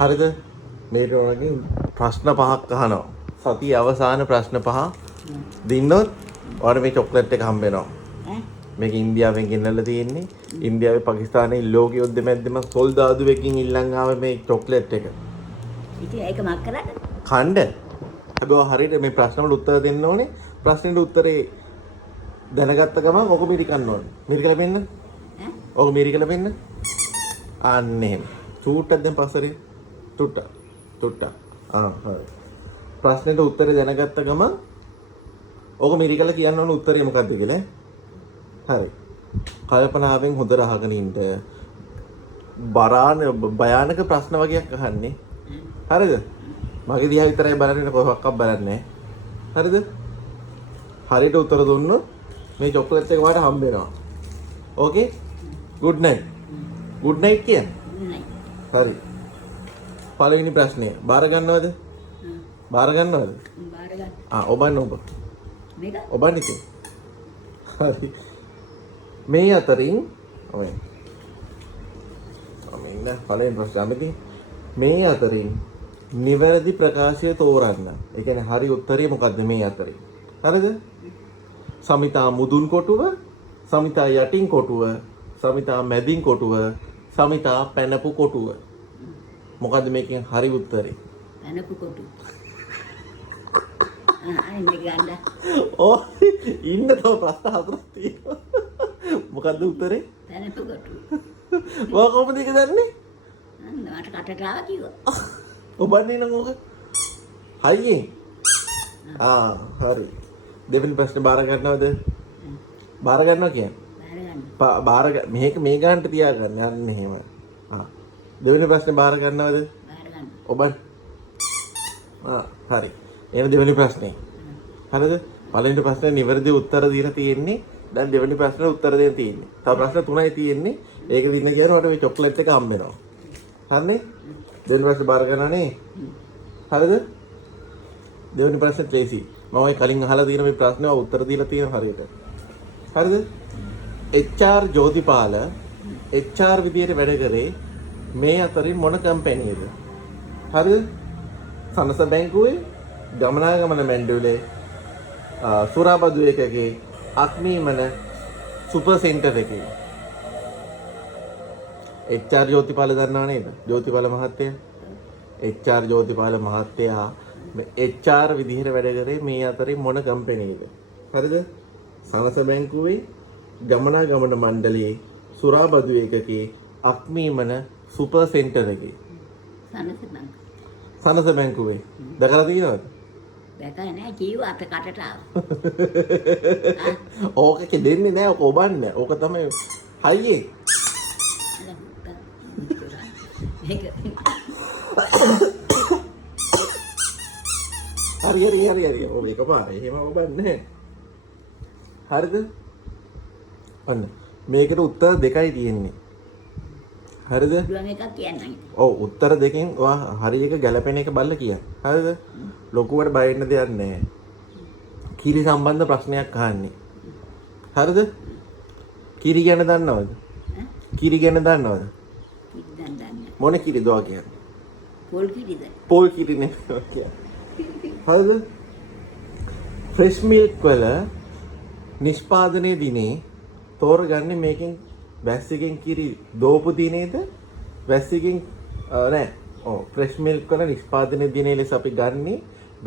හරිද? මේට වගේ ප්‍රශ්න පහක් අහනවා. සතිය අවසාන ප්‍රශ්න පහ දින්නොත් ඔයාලට මේ චොක්ලට් එක හම්බ වෙනවා. මේක ඉන්දියාවෙන් ගෙනල්ලා තියෙන්නේ. ඉන්දියාවේ පාකිස්තානයේ ලෝකෙ යොද්ද මැද්දම සොල්දාදුවෙකින් ඉල්ලන් ආවේ මේ චොක්ලට් එක. ඉතින් ඒක මක් කරන්නේ? ඛණ්ඩ. හැබැයි හරියට මේ ප්‍රශ්න වලට උත්තර දෙන්න ඕනේ. ප්‍රශ්නෙට උත්තරේ දැනගත්ත ගමන් ඔක මිරිකන්න ඕනේ. මිරිකලා පෙන්න. ඔක මිරිකලා පෙන්න. අන්න එහෙම. චූට්ටක් දැන් පස්සරේ. තුට්ට. හරි. ප්‍රශ්නෙට උත්තරේ දැනගත්ත ගමන් ඔක මිරිකලා කියන්න ඕන උත්තරේ මොකක්ද කියලා. හරි. කල්පනාවෙන් හොඳට අහගෙන ඉන්න. භයානක ප්‍රශ්න වගේක් අහන්නේ. හරිද? මගේ දිහා විතරයි බලන්නේ කොහොමවත් බලන්නේ නැහැ. හරිද? හරියට උත්තර දුන්නොත් මේ චොක්ලට් එක වාට හම්බ වෙනවා. ඕකේ? good night. good night කියන්නේ. හරි. පළවෙනි ප්‍රශ්නය. බාර ගන්නවද? බාර ගන්නවද? බාර ගන්න. ඔබන්න ඔබ. මේක? ඔබන්න ඉතින්. හරි. මේ අතරින් ඔය. ඉන්න පළවෙනි ප්‍රශ්නේ මේ අතරින් නිවැරදි ප්‍රකාශය තෝරන්න. ඒ කියන්නේ හරි උත්තරේ මොකද්ද මේ අතරින්? හරිද? සමිතා මුදුන් කොටුව, සමිතා යටින් කොටුව, සමිතා මැදින් කොටුව, සමිතා පැනපු කොටුව. මොකද්ද මේකෙන් හරි උත්තරේ? පැනපු කොටුව. අයින් ගන්න. ඕ ඉන්න තව ප්‍රශ්න හතරක් තියෙනවා. මොකද්ද උත්තරේ? පැනපු කොටුව. ඔයා කොහොමද ඒක දන්නේ? මට කටට ආවා කිව්වා. ඔබන්නේ නම් ඕක. හයියෙන්. හරි. දෙවෙනි ප්‍රශ්නේ බාර ගන්නවද? බාර ගන්නවා කියන්නේ? බාර ගන්න. මේක මේ ගන්නට තියාගන්න. යන්න එහෙම. දෙවෙනි ප්‍රශ්නේ බාර ගන්නවද? බාර ගන්න. ඔබන්. හරි. එහෙනම් දෙවෙනි ප්‍රශ්නේ. හරිද? පළවෙනි ප්‍රශ්නේ නිවැරදි උත්තර දීලා තියෙන්නේ. දැන් දෙවෙනි ප්‍රශ්නේ උත්තර දෙන්න තියෙන්නේ. තව ප්‍රශ්න තුනයි තියෙන්නේ. ඒක දින්න කියනකොට මේ චොක්ලට් එක හම්බ වෙනවා. හරිනේ? දෙවෙනි ප්‍රශ්නේ බාර ගන්නනේ. හරිද? දෙවෙනි ප්‍රශ්නේ ට්‍රේසි. මම ඔය කලින් අහලා තියෙන මේ ප්‍රශ්නේ උත්තර දීලා තියෙන හරියට. හරිද? HR ජෝතිපාල HR විදියට වැඩ කරේ මේ අතරින් මොන කම්පැනිද? හරිද? සනස බැංකුවේ, ගමනාගමන මැන්ඩුවේ, සුරාබදු එකකේ, අක්මීමන සුපර් සෙන්ටර් එකේ. HR ජෝතිපාල දන්නව නේද? ජෝතිපාල මහත්තයා. HR ජෝතිපාල මහත්තයා HR විදිහට වැඩ කරේ මේ අතරින් මොන කම්පැනිද? හරිද? සනස බැංකුවේ, ගමනාගමන මණ්ඩලයේ, සුරාබදු එකකේ, අක්මීමන සුපර් සෙන්ටර් එකේ. සනස බැංකුවේ. දැකලා තියෙනවද? දැකලා නැහැ කිව්වා අපේ කටට ආවා. ඕක දෙන්නේ නැහැ ඔක ඔබන්නේ. ඕක තමයි හයියේ. හරි. ඔබ එකපාරයි එහෙම ඔබන්නේ. හරිද? අන්න මේකට උත්තර දෙකයි තියෙන්නේ. හරිද? දුවම එකක් කියන්නම්. ඔව් උත්තර දෙකෙන් ඔයා හරි එක ගැලපෙන එක බලලා කියන්න. හරිද? ලොකුවට බය වෙන්න දෙයක් නැහැ. කිරි සම්බන්ධ ප්‍රශ්නයක් අහන්නේ. හරිද? කිරි ගැන දන්නවද? කිරි ගැන දන්නවද? මොන කිරිද ඔයා කියන්නේ? පොල් කිරිද? පොල් කිරි නෙමෙයි කියන්නේ. හරිද? ෆ්‍රෙෂ් මිල්ක් වල නිෂ්පාදනයේ දිනේ තෝරගන්නේ මේකෙන් වැස්සිගෙන් කිරි දෝපු දිනේද? වැස්සිගෙන් නෑ. ඔව් ෆ්‍රෙෂ් මිල්ක් වල නිෂ්පාදනයේ දිනේ ලෙස අපි ගන්නේ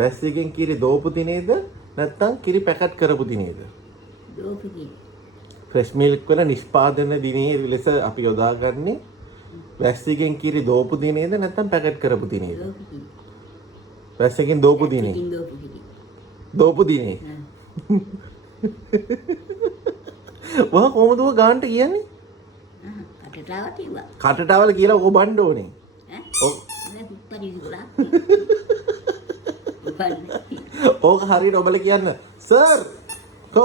වැස්සිගෙන් කිරි දෝපු දිනේද නැත්නම් කිරි පැකට් කරපු දිනේද? දෝපු කිරි. ෆ්‍රෙෂ් මිල්ක් වල නිෂ්පාදන දිනේ ලෙස අපි යොදාගන්නේ වැස්සිගෙන් කිරි දෝපු දිනේද නැත්නම් පැකට් කරපු දිනේද? දෝපු කිරි. වැස්සිගෙන් දෝපු දිනේ. දෝපු කිරි. දෝපු දිනේ. වහ කොහොමද ඔය ගානට කියන්නේ? කටට ආවා කිව්වා. කටට ආවල කියලා ඔක බණ්ඩ ඕනේ. ඔව්. ඕක හරියට ඔබලා කියන්න. සර්. කො.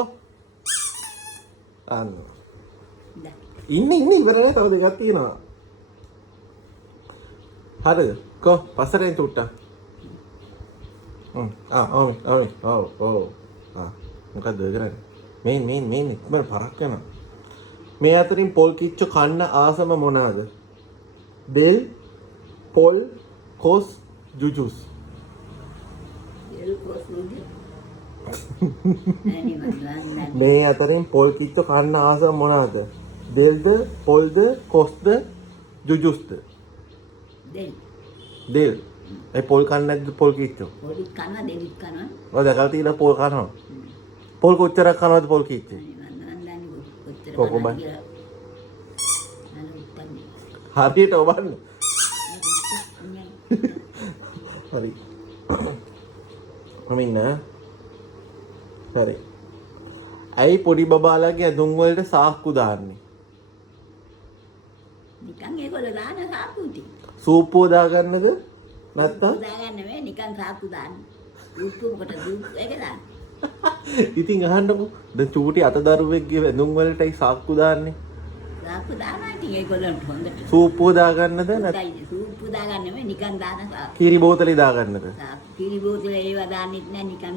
අන්න. ඉන්න ඉවර නෑ තව දෙකක් තියෙනවා. හරිද? කො පස්සරෙන් තුට්ටා. මොකක්ද කරන්නේ? මේ ඉක්මන පරක් යනවා. මේ අතරින් පොල් කිච්චෝ කන්න ආසම මොනවාද? බෙල්, පොල්, කොස් ජුජුස්. දෙල් කොස්ුද නෑ මම මේ අතරින් පොල් කිච්ච කන්න ආස මොනවාද? දෙල්ද, පොල්ද, කොස්ද, ජුජුස්ද? දෙල් දෙල්. ඒ පොල් කන්නේ නැද්ද පොල් කිච්ච? පොඩි කනවා දෙවිත් කනවා ඔය දැකලා තියෙන පොල් කනවා. පොල් කොච්චරක් කනවද පොල් කිච්ච? මම දන්නේ කොච්චර කොහොමද? කියලා අනේ උත්තන්නේ හරියට ඔබන්න. හරි. මම ඉන්න. හරි. ඇයි පොඩි බබාලාගේ ඇඳුම් වලට සාක්කු දාන්නේ? නිකන් ඒගොල්ලෝ දාන සාප්පුටි සූප්පුව දාගන්නද? නැත්තම් දාගන්න නෙවෙයි නිකන් සාප්පු දාන්න සූප්පුවකට සූප් එක දාන්න ඉතින් අහන්නකෝ. දැන් චූටි අතදරුවෙක්ගේ ඇඳුම් වලටයි සාක්කු දාන්නේ. සාප්පු දානවා ඉතින් ඒගොල්ලන්ට හොඳට සූප්පුව දාගන්නද නැත්නම් හොඳයි සූප්පු දාගන්න නෙවෙයි නිකන් දාන සාප්පු කිරි බෝතලේ දාගන්නද? කිරි බෝතලේ ඒවා දාන්නෙත් නෑ නිකන්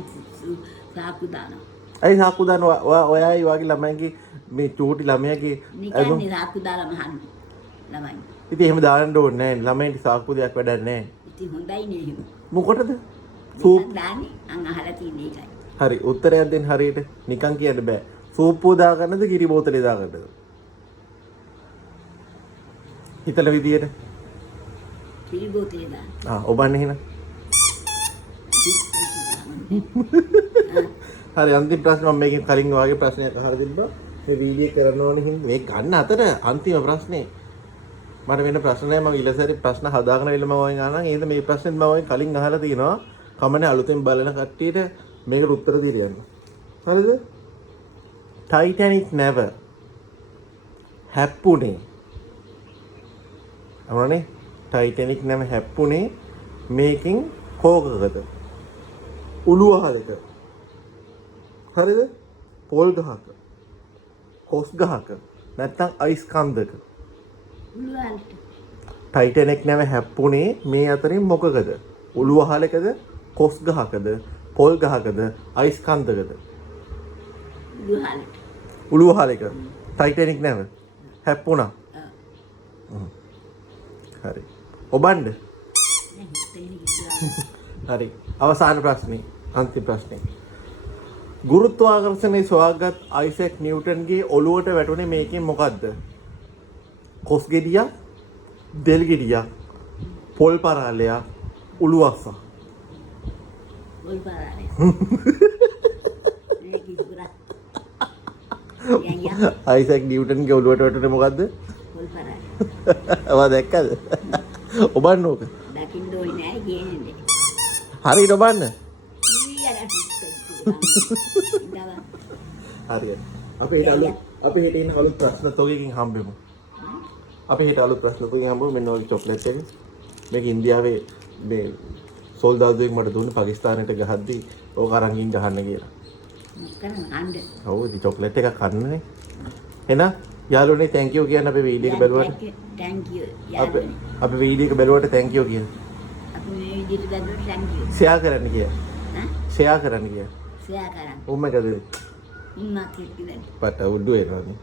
සාප්පු දානවා ඇයි සාක්කු දාන ඔයයි වගේ ළමයිගේ මේ චූටි ළමයාගේ ඇඳුම් නිකන් සාප්පු දාලා මහන්නේ ළමයි ඉතින් එහෙම දාන්න ඕනේ නැහැ. ළමයින්ට සාක්කු දෙයක් වැඩක් නැහැ. ඉතින් හොඳයි නේ එහෙම මොකටද? සූප් නිකන් දාන්නේ අන් අහලා තියෙන එකයි හරි උත්තරයක් දෙන්න හරියට නිකන් කියන්න බෑ. සූප්පුව දාගන්නද කිරි බෝතලේ දාගන්නද? හිතල විදියට. කිරි බෝතලේ දාන්න ඔබන්න එහෙනම්. හරි අන්තිම ප්‍රශ්න මම මේකෙන් කලින් වාගේ ප්‍රශ්නයක් අහලා තිබ්බා. මේ වීඩියෝ කරන්න ඕනේ හින්දා මේ ගන්න අතර අන්තිම ප්‍රශ්නේ. මට වෙන ප්‍රශ්න නැහැ. මම ඊළඟට ප්‍රශ්න හදාගෙන ඉල්ල මම වයින් ආනනම් ඒද මේ ප්‍රශ්නෙත් මම වයින් කලින් අහලා තිනවා. කමනේ අලුතෙන් බලන කට්ටියට මේකට උත්තර දෙන්න. හරිද? Titanic never හැප්පුණේ. අමරනේ Titanic never හැප්පුණේ මේකෙන් කෝකකද? උළුවහලක. හරිද? පොල් ගහක. කොස් ගහක. නැත්නම් අයිස් කන්දක. උළුවලට ටයිටැනික් නැව හැප්පුණේ මේ අතරින් මොකකද? උළුවහලකද? කොස් ගහකද? පොල් ගහකද? අයිස් කන්දකද? උළුවලට උළුවහලක. ටයිටැනික් නැව හැප්පුණා. හරි. ඔබන්න. හරි. අවසාන ප්‍රශ්නේ. අන්තිම ප්‍රශ්නේ. ගුරුත්වාකර්ෂණය සොයාගත් අයිසැක් නිව්ටන්ගේ ඔළුවට වැටුනේ මේකෙන් මොකද්ද? කොස් ගෙඩියක්, දෙල් ගෙඩියක්, පොල් පරාලයක්, උළුවස්සා. පොල් පරාලය මේක ඉස්සරහ අයිසැක් නිව්ටන්ගේ ඔළුවට වැටුනේ මොකද්ද? පොල් පරාලය ඔබ දැක්කද? ඔබන්න ඕක. දකින්න ඕනේ නෑ කියන්නේ හරියට ඔබන්න. හරියට. අපි හෙට ඉන්න අලුත් ප්‍රශ්න තෝගකින් හම්බෙමු. අපි හෙට අලුත් ප්‍රශ්න තෝගකින් හම්බෙමු. මෙන්න ඔය චොක්ලට් එක. මේක ඉන්දියාවේ මේ සෝල්දාදුවෙක් මට දුන්නේ පාකිස්තානයට ගහද්දි ඕක අරන් ගින් ගහන්න කියලා. මොකක්ද අඬ? ඔව් ඉතින් චොක්ලට් එකක් කන්නනේ. එහෙනම් යාළුවනේ thank you කියන්න අපේ වීඩියෝ එක බැලුවට. thank you අපි වීඩියෝ එක බැලුවට thank you කියන්න. අපි මේ විදිහට බැලුවට thank you ෂෙයා කරන්න කියලා. ෂෙයා කරන්න කියලා. ෂෙයා කරන්න Oh my god. ඉන්නත් කිව්ද පට උඩු වෙනවානේ.